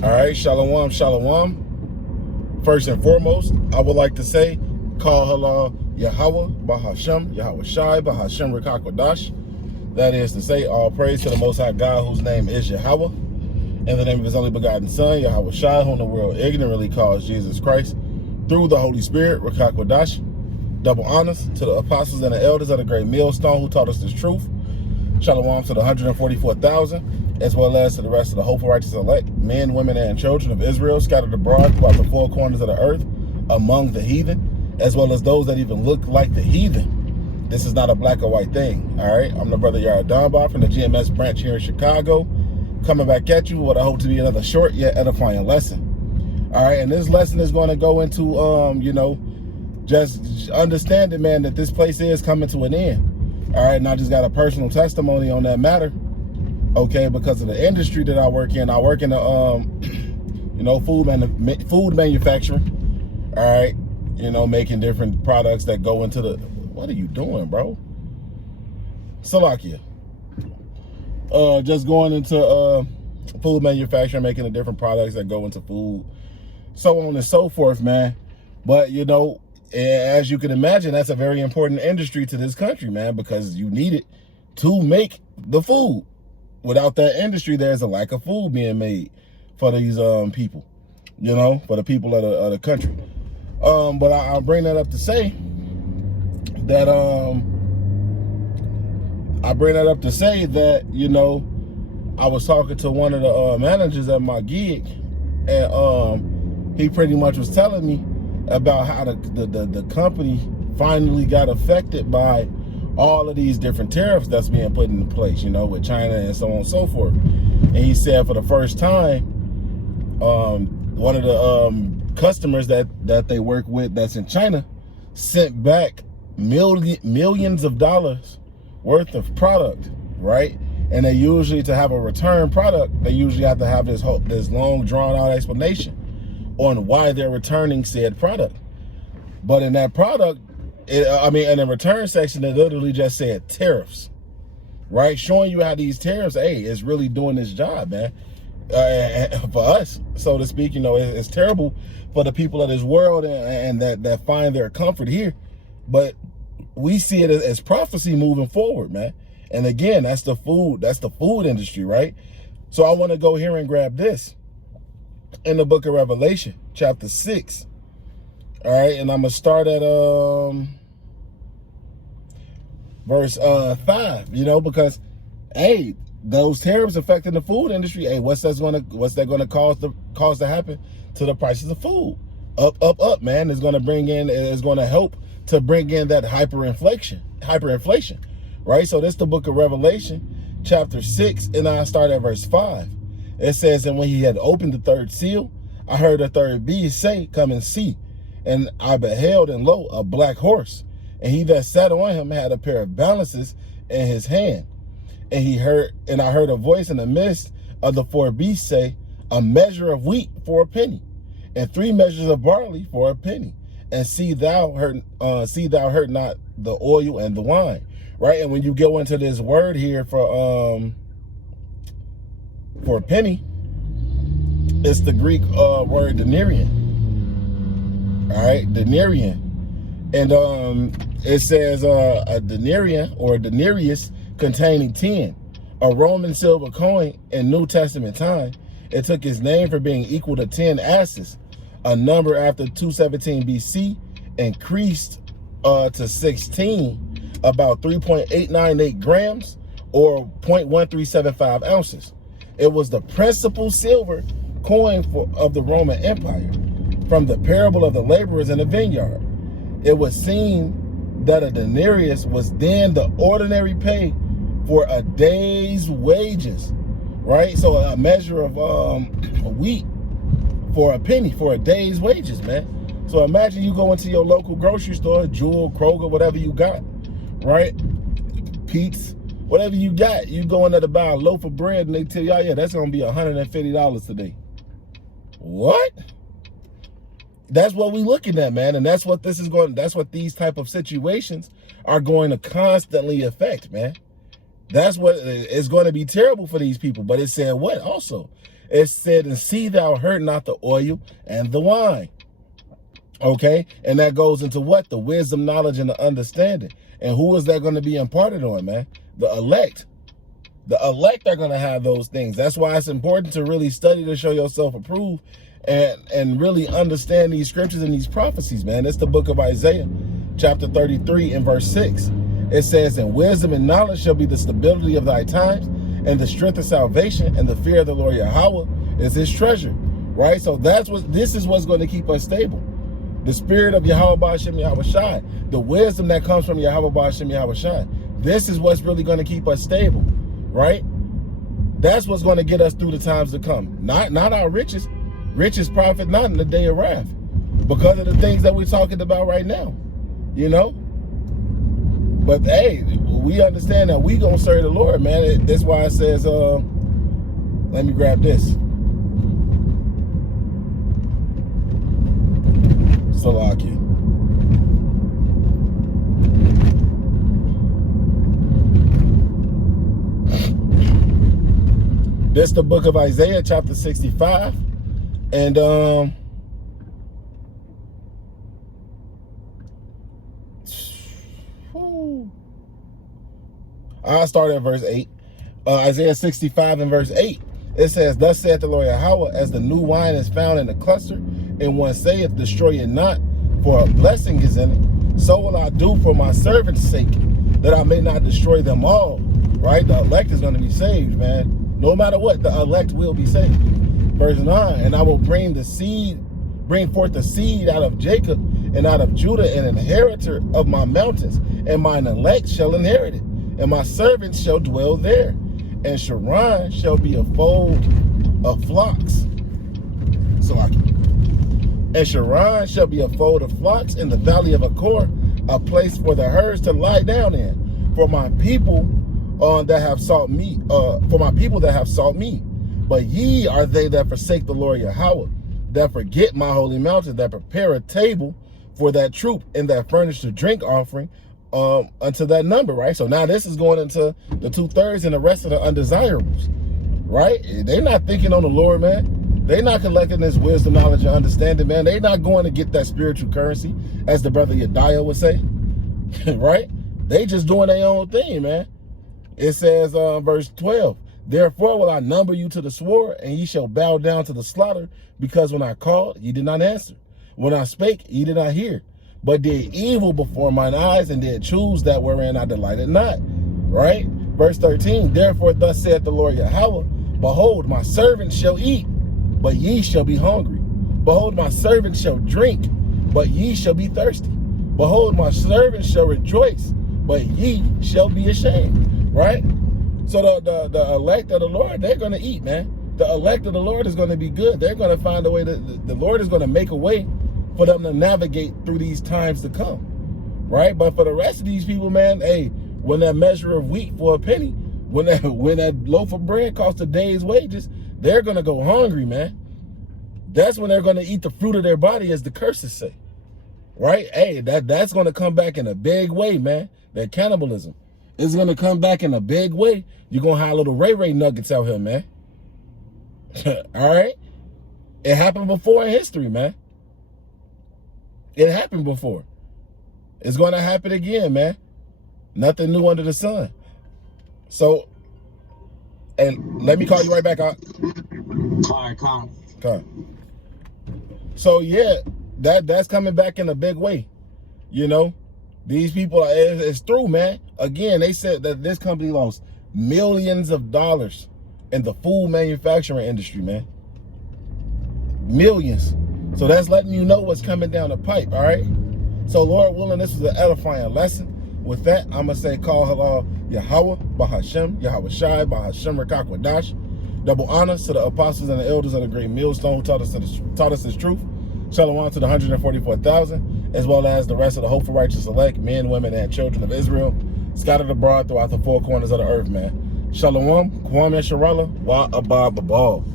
All right, shalom, shalom. First and foremost, I would like to say, call halal Yahweh, Bahashem, Yahweh Shai, Bahashem Rekakwadash. That is to say, all praise to the Most High God, whose name is Yahweh, in the name of his only begotten Son, Yahweh Shai, whom the world ignorantly calls Jesus Christ, through the Holy Spirit, Rekakwadash. Double honors to the apostles and the elders of the great millstone who taught us this truth. Shalom to the 144,000, as well as to the rest of the hopeful righteous elect, men, women, and children of Israel scattered abroad throughout the four corners of the earth among the heathen, as well as those that even look like the heathen. This is not a black or white thing, all right? I'm the brother Yara Dunbar from the GMS branch here in Chicago, coming back at you with what I hope to be another short yet edifying lesson. All right, and this lesson is going to go into, just understanding, man, that this place is coming to an end. All right, and I just got a personal testimony on that matter, okay, because of the industry that I work in. I work in the, food manufacturing, all right, making different products that go into the, what are you doing, bro? Salakia. Just going into food manufacturing, making the different products that go into food, so on and so forth, man. But, as you can imagine, that's a very important industry to this country, man, because you need it to make the food. Without that industry, there's a lack of food being made for these people, for the people of the country. But I'll bring that up to say that I was talking to one of the managers at my gig, and he pretty much was telling me about how the company finally got affected by all of these different tariffs that's being put into place, with China and so on and so forth. And he said for the first time, one of the customers that they work with that's in China sent back millions of dollars worth of product, right? And they usually, to have a return product, they usually have to have this long drawn out explanation on why they're returning said product. But in that product, in the return section, it literally just said tariffs, right? Showing you how these tariffs, is really doing its job, man. For us, so to speak, it's terrible for the people of this world and that find their comfort here. But we see it as prophecy moving forward, man. And again, that's the food industry, right? So I want to go here and grab this in the book of Revelation, chapter 6. All right, and I'm gonna start at verse 5, because those tariffs affecting the food industry, what's that gonna cause to happen to the prices of food? Up, man. It's gonna help to bring in that hyperinflation, right? So this is the book of Revelation, chapter 6, and I start at verse 5. It says, and when he had opened the third seal, I heard a third beast say, come and see. And I beheld, and lo, a black horse. And he that sat on him had a pair of balances in his hand. And I heard a voice in the midst of the four beasts say, a measure of wheat for a penny, and 3 measures of barley for a penny. And see thou hurt not the oil and the wine. Right? And when you go into this word here for a penny, it's the Greek word denarian. All right, denarian. And it says a denarian or a denarius containing 10, a Roman silver coin in New Testament time. It took its name for being equal to 10 asses, a number after 217 BC, increased to 16, about 3.898 grams or 0.1375 ounces. It was the principal silver coin of the Roman Empire, from the parable of the laborers in the vineyard. It was seen that a denarius was then the ordinary pay for a day's wages, right? So a measure of wheat for a penny for a day's wages, man. So imagine you go into your local grocery store, Jewel, Kroger, whatever you got, right? Pete's, whatever you got, you go in there to buy a loaf of bread and they tell you, oh yeah, that's gonna be $150 today. What? That's what we're looking at, man. And that's what these type of situations are going to constantly affect, man. That's what it's going to be terrible for these people. But it said what also? It said, and see thou hurt not the oil and the wine. Okay, and that goes into what? The wisdom, knowledge, and the understanding. And who is that going to be imparted on, man? The elect. The elect are going to have those things. That's why it's important to really study to show yourself approved and really understand these scriptures and these prophecies, man. It's the book of Isaiah, chapter 33 and verse 6. It says, and wisdom and knowledge shall be the stability of thy times, and the strength of salvation, and the fear of the Lord Yahweh is his treasure. Right? So this is what's going to keep us stable. The spirit of Yahweh Ba'ashem Yahweh Shai, the wisdom that comes from Yahweh Ba'ashem Yahweh Shai. This is what's really going to keep us stable, right? That's what's going to get us through the times to come. Not our riches. Riches profit not in the day of wrath, because of the things that we're talking about right now, you know? But hey, we understand that we gonna serve the Lord, man. That's why it says, let me grab this. Salaki. This is the book of Isaiah, chapter 65. And I'll start at verse 8. Isaiah 65 and verse 8. It says, thus saith the Lord Yahweh, as the new wine is found in the cluster, and one saith, destroy it not, for a blessing is in it. So will I do for my servants' sake, that I may not destroy them all. Right? The elect is going to be saved, man. No matter what, the elect will be saved. Verse 9, and I will bring forth the seed out of Jacob and out of Judah, an inheritor of my mountains, and mine elect shall inherit it, and my servants shall dwell there. And Sharon shall be a fold of flocks. And Sharon shall be a fold of flocks in the valley of Achor, a place for the herds to lie down in. For my people that have sought me, But ye are they that forsake the Lord Yahweh, that forget my holy mountain, that prepare a table for that troop, and that furnish the drink offering unto that number, right? So now this is going into the 2/3 and the rest of the undesirables, right? They're not thinking on the Lord, man. They're not collecting this wisdom, knowledge, and understanding, man. They're not going to get that spiritual currency, as the brother Yediah would say, right? They just doing their own thing, man. It says, verse 12, therefore will I number you to the sword, and ye shall bow down to the slaughter, because when I called, ye did not answer. When I spake, ye did not hear, but did evil before mine eyes, and did choose that wherein I delighted not. Right? Verse 13, therefore thus saith the Lord Yahweh, behold, my servants shall eat, but ye shall be hungry. Behold, my servants shall drink, but ye shall be thirsty. Behold, my servants shall rejoice, but ye shall be ashamed. Right? So the elect of the Lord, they're going to eat, man. The elect of the Lord is going to be good. They're going to find a way. The Lord is going to make a way for them to navigate through these times to come. Right? But for the rest of these people, man, hey, when that measure of wheat for a penny, when that loaf of bread costs a day's wages, they're going to go hungry, man. That's when they're going to eat the fruit of their body, as the curses say. Right? Hey, that's going to come back in a big way, man. That cannibalism. It's going to come back in a big way. You're going to have little Ray nuggets out here, man. All right? It happened before in history, man. It happened before. It's going to happen again, man. Nothing new under the sun. So, and let me call you right back out. All right, calm. So, yeah, that's coming back in a big way, you know? These people, it's through, man. Again, they said that this company lost millions of dollars in the food manufacturing industry, man. Millions. So that's letting you know what's coming down the pipe, all right? So Lord willing, this was an edifying lesson. With that, I'm going to say, call halal Yahweh, Bahashem, Yahweh Shai, Bahashem Rekakwadash. Double honor to the apostles and the elders of the great millstone who taught us this truth. Shalom to the 144,000, as well as the rest of the hopeful righteous elect, men, women, and children of Israel, scattered abroad throughout the four corners of the earth, man. Shalom, Kwame Sharala, Wa Abba Babal.